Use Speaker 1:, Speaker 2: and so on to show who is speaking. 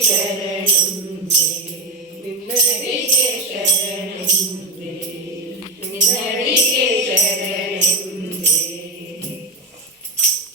Speaker 1: Take care.